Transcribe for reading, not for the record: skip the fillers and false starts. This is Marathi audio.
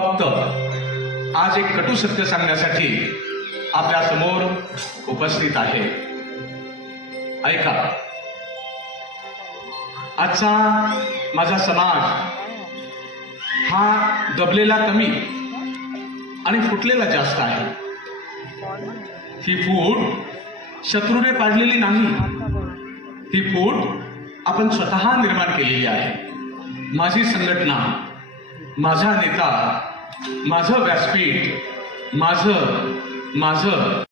फक्त आज एक कटू सत्य सांगण्यासाठी आपल्या समोर उपस्थित आहे. ऐका, आजचा माझा समाज हा दबलेला कमी आणि फुटलेला जास्त आहे. ही फूट शत्रूने पाडलेली नाही, ही फूट आपण स्वतः निर्माण केलेली आहे. माझी संघटना, माझा नेता, माझं व्यासपीठ, माझं